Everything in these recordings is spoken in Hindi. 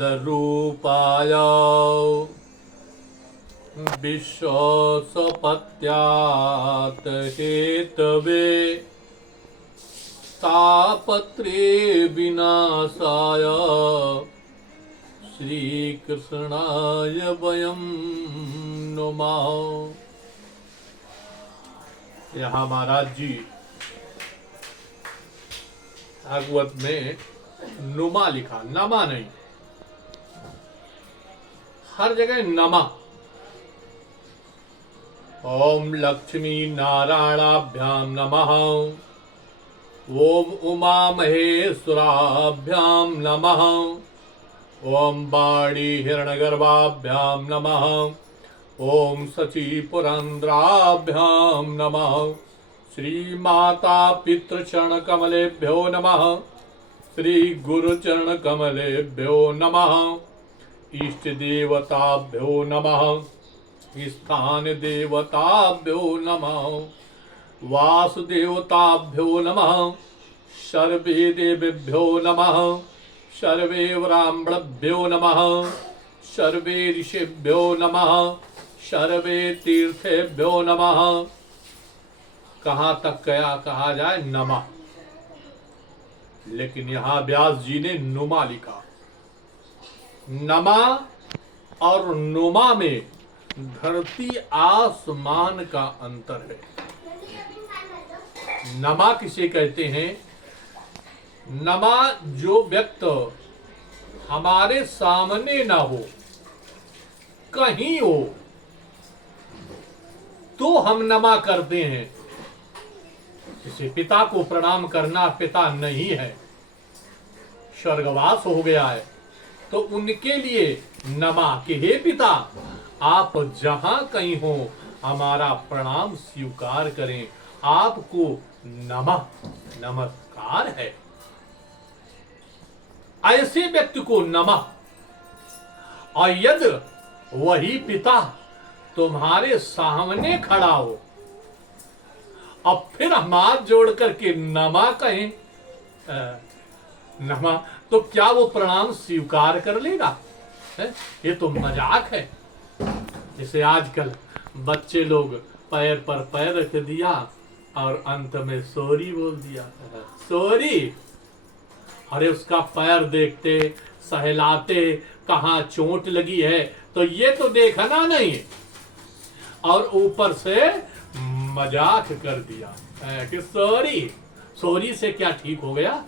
रूपाय विश्वसपत्यात् हेतवे तापत्रे विनाशाय श्री कृष्णाय वयं नमः। यहाँ महाराज जी भागवत में नुमा लिखा, नमा नहीं। हर जगह नमा। ओम लक्ष्मी नारायणाभ्याम नमः। ओम उमा महेश्वराभ्याम नमः। ओम वाणी हिरण्यगर्भाभ्याम नमः। ओम शची पुरंद्राभ्याम नमः। श्री माता पितृचरण कमलेभ्यो नमः। श्री गुरुचरण कमलेभ्यो नमः। इष्ट देवताभ्यो नमः। स्थान देवताभ्यो नमः। वासुदेवताभ्यो नमः। सर्वे देवेभ्यो नमः। सर्वे ब्राह्मणभ्यो नमः। सर्वे ऋषिभ्यो नमः। सर्वे तीर्थेभ्यो नमः। कहाँ तक कहा जाए नमः, लेकिन यहां व्यास जी ने नुमा लिखा। नमा और नुमा में धरती आसमान का अंतर है। नमा किसे कहते हैं? नमा जो व्यक्ति हमारे सामने ना हो, कहीं हो, तो हम नमा करते हैं। जैसे पिता को प्रणाम करना, पिता नहीं है, स्वर्गवास हो गया है, तो उनके लिए नमा कि हे पिता, आप जहां कहीं हो हमारा प्रणाम स्वीकार करें, आपको नमस्कार है। ऐसे व्यक्ति को नमः। और यदि वही पिता तुम्हारे सामने खड़ा हो, अब फिर हम हाथ जोड़ करके नमा कहें, नमा, तो क्या वो प्रणाम स्वीकार कर लेगा? ये तो मजाक है। जैसे आजकल बच्चे लोग पैर पर पैर रख दिया और अंत में सॉरी बोल दिया, सॉरी। अरे उसका पैर देखते, सहलाते, कहाँ चोट लगी है तो ये तो देखना नहीं, और ऊपर से मजाक कर दिया कि सॉरी। सॉरी से क्या ठीक हो गया?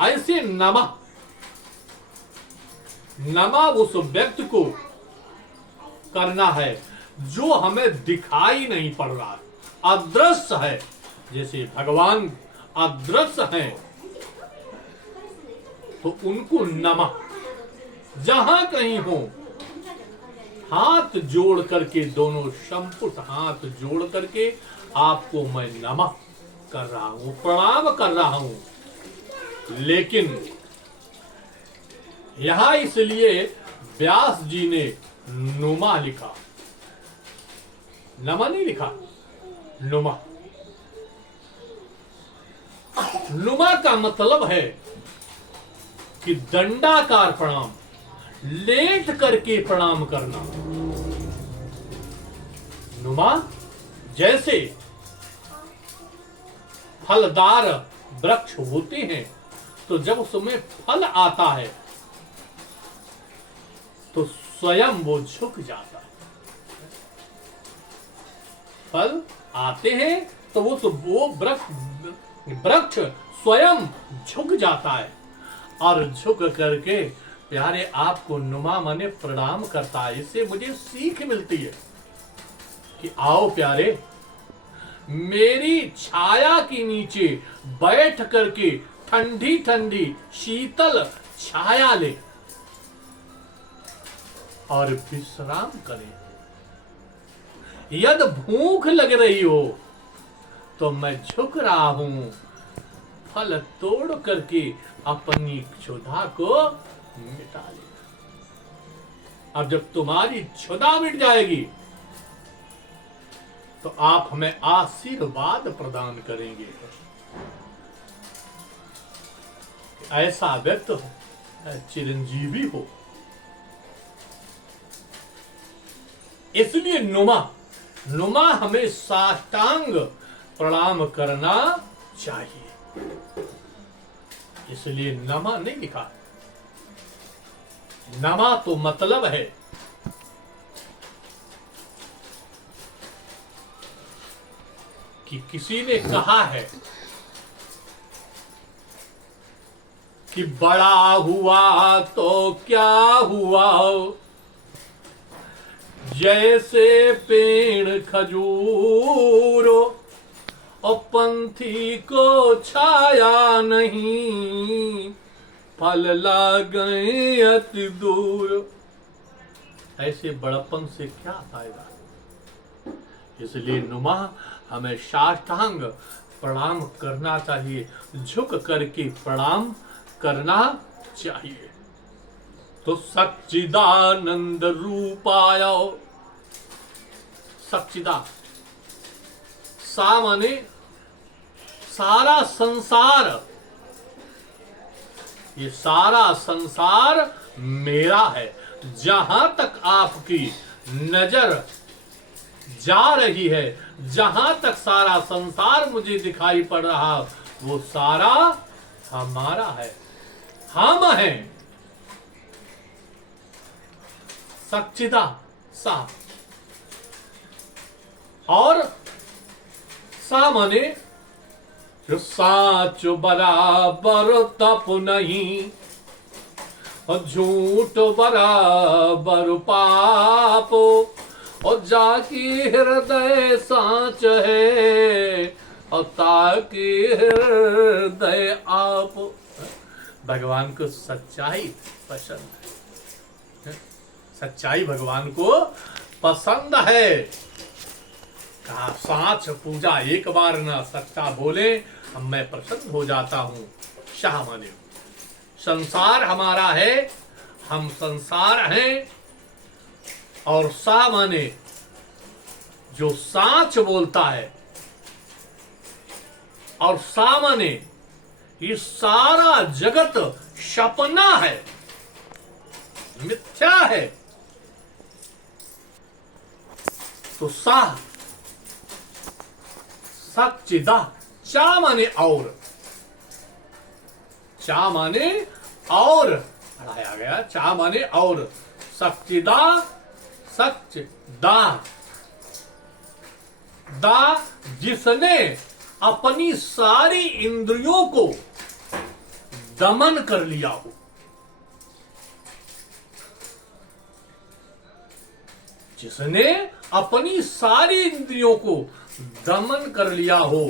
ऐसे नमा उस व्यक्ति को करना है जो हमें दिखाई नहीं पड़ रहा है, अदृश्य है। जैसे भगवान अदृश्य हैं, तो उनको नमा। जहां कहीं हो हाथ जोड़ करके, दोनों संपुट हाथ जोड़ करके आपको मैं नमः कर रहा हूं, प्रणाम कर रहा हूं। लेकिन यहां इसलिए व्यास जी ने नुमा लिखा, नमा नहीं लिखा, नुमा। नुमा का मतलब है कि दंडाकार प्रणाम, लेट करके प्रणाम करना। नुमा जैसे फलदार वृक्ष होते हैं, तो जब उसमें फल आता है तो स्वयं वो झुक जाता है। फल आते हैं तो वो वृक्ष स्वयं झुक जाता है, और झुक करके प्यारे आपको नुमा माने प्रणाम करता है। इससे मुझे सीख मिलती है कि आओ प्यारे, मेरी छाया के नीचे बैठ करके ठंडी ठंडी शीतल छाया ले और विश्राम करें। यदि भूख लग रही हो तो मैं झुक रहा हूं, फल तोड़ करके अपनी क्षुधा को मिटा ले। अब जब तुम्हारी क्षुधा मिट जाएगी तो आप हमें आशीर्वाद प्रदान करेंगे। ऐसा व्यक्ति चिरंजीवी हो। इसलिए नुमा हमें साष्टांग प्रणाम करना चाहिए। इसलिए नमा नहीं लिखा। नमा तो मतलब है कि किसी ने कहा है कि बड़ा हुआ तो क्या हुआ, जैसे पेड़ खजूर और पंथी को छाया नहीं, फल ला गए अति दूर। ऐसे बड़प्पन से क्या फायदा। इसलिए नुमा हमें साष्टांग प्रणाम करना चाहिए, झुक करके प्रणाम करना चाहिए। तो सच्चिदानंद रूपाय, सच्चिदा सा माने सारा संसार, ये सारा संसार मेरा है। जहां तक आपकी नजर जा रही है, जहां तक सारा संसार मुझे दिखाई पड़ रहा, वो सारा हमारा है, हम हैं। सच्चिदा सा, और सा माने जो साच बराबर तप नहीं, और झूठ बराबर पाप, और जाकी हृदय साच है, और ताकि हृदय आप। भगवान को सच्चाई पसंद है, सच्चाई भगवान को पसंद है। कहा साच पूजा एक बार ना, सच्चा बोले हम मैं प्रसन्न हो जाता हूं। शाह माने संसार हमारा है, हम संसार हैं। और सा माने जो साच बोलता है, और सा माने ये सारा जगत सपना है, मिथ्या है। तो सा सच्चिदा, चा माने और, चा माने और पढ़ाया गया, चा माने और, सच्चिदा सच दा, दा जिसने अपनी सारी इंद्रियों को दमन कर लिया हो। जिसने अपनी सारी इंद्रियों को दमन कर लिया हो।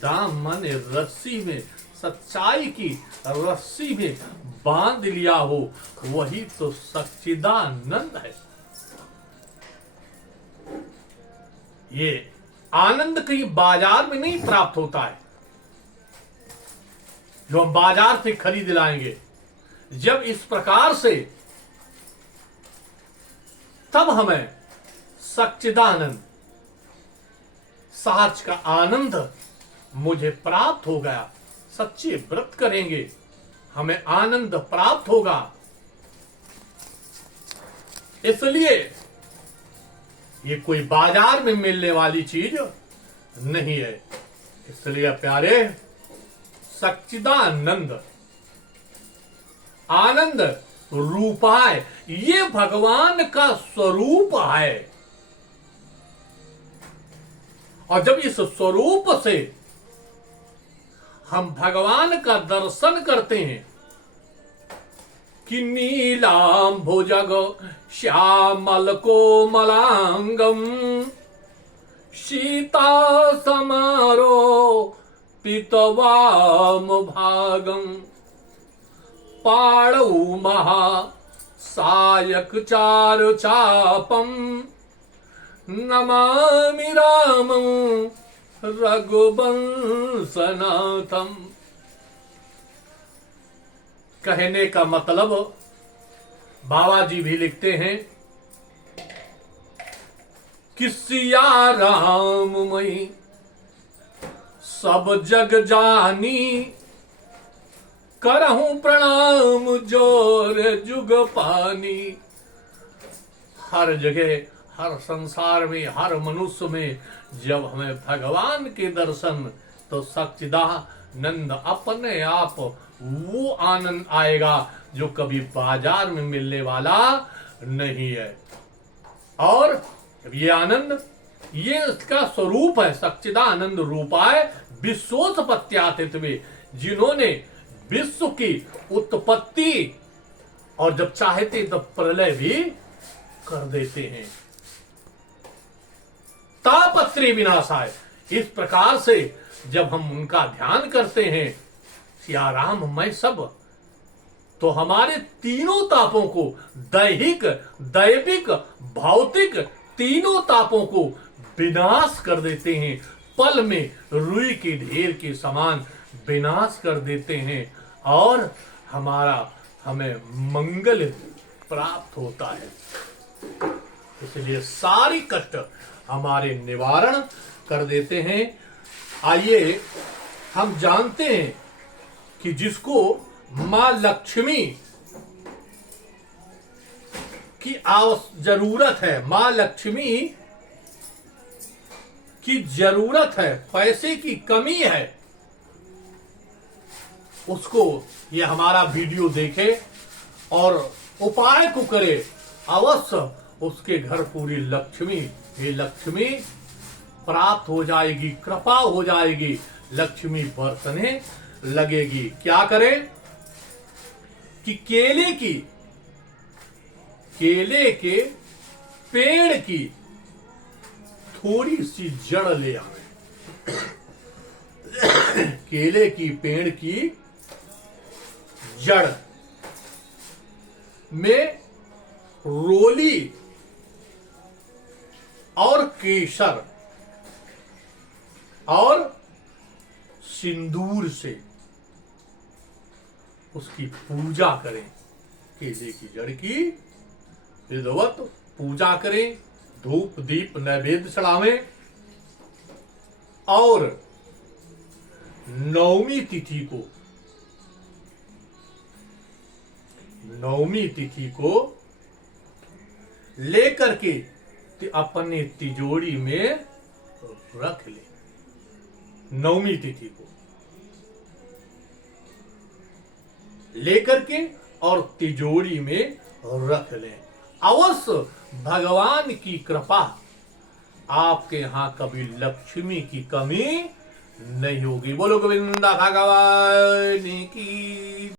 दाम माने रस्सी में, सच्चाई की रस्सी में बांध लिया हो, वही तो सच्चिदानंद है। ये आनंद कहीं बाजार में नहीं प्राप्त होता है, जो हम बाजार से खरीद लाएंगे। जब इस प्रकार से, तब हमें सच्चिदानंद, साच का आनंद मुझे प्राप्त हो गया। सच्चे व्रत करेंगे, हमें आनंद प्राप्त होगा। इसलिए ये कोई बाजार में मिलने वाली चीज नहीं है। इसलिए प्यारे, सच्चिदानंद आनंद रूपाय, ये भगवान का स्वरूप है। और जब इस स्वरूप से हम भगवान का दर्शन करते हैं कि नीलाम भुजग श्यामल कोमलांगम, सीता समारो पितवाम भागम, पाणौ महा सायक चारु चापम, नमामि रामं रघुवंशनाथम। कहने का मतलब बाबा जी भी लिखते हैं कि सिया राम मई सब जग जानी, करहूं प्रणाम जोर जुग पानी। हर जगह, हर संसार में, हर मनुष्य में जब हमें भगवान के दर्शन, तो सच्चिदानंद अपने आप वो आनंद आएगा जो कभी बाजार में मिलने वाला नहीं है। और ये आनंद, ये इसका स्वरूप है। सच्चिदानंद रूपाय विश्वोत्पत्त्यातित्वे, जिन्होंने विश्व की उत्पत्ति और जब चाहते तब प्रलय भी कर देते हैं। तापत्री विनाशाय, इस प्रकार से जब हम उनका ध्यान करते हैं, सिया राम मैं सब, तो हमारे तीनों तापों को, दैहिक, दैविक, भौतिक, तीनों तापों को विनाश कर देते हैं। पल में रुई के ढेर के समान विनाश कर देते हैं और हमें मंगल प्राप्त होता है। इसलिए सारी कष्ट हमारे निवारण कर देते हैं। आइए हम जानते हैं कि जिसको मां लक्ष्मी की जरूरत है, मां लक्ष्मी की जरूरत है, पैसे की कमी है, उसको ये हमारा वीडियो देखे और उपाय को करे, अवश्य उसके घर पूरी लक्ष्मी, ये लक्ष्मी प्राप्त हो जाएगी, कृपा हो जाएगी, लक्ष्मी बरसने लगेगी। क्या करें कि केले के पेड़ की थोड़ी सी जड़ ले आवे। केले की पेड़ की जड़ में रोली और केसर और सिंदूर से उसकी पूजा करें। केले की जड़ की विधिवत पूजा करें, धूप दीप नैवेद्य चढ़ावें और नवमी तिथि को लेकर के अपने तिजोरी में रख ले। नवमी तिथि को लेकर के और तिजोरी में रख लें। अवश्य भगवान की कृपा, आपके यहां कभी लक्ष्मी की कमी नहीं होगी। बोलो गोविंदा भगवान की।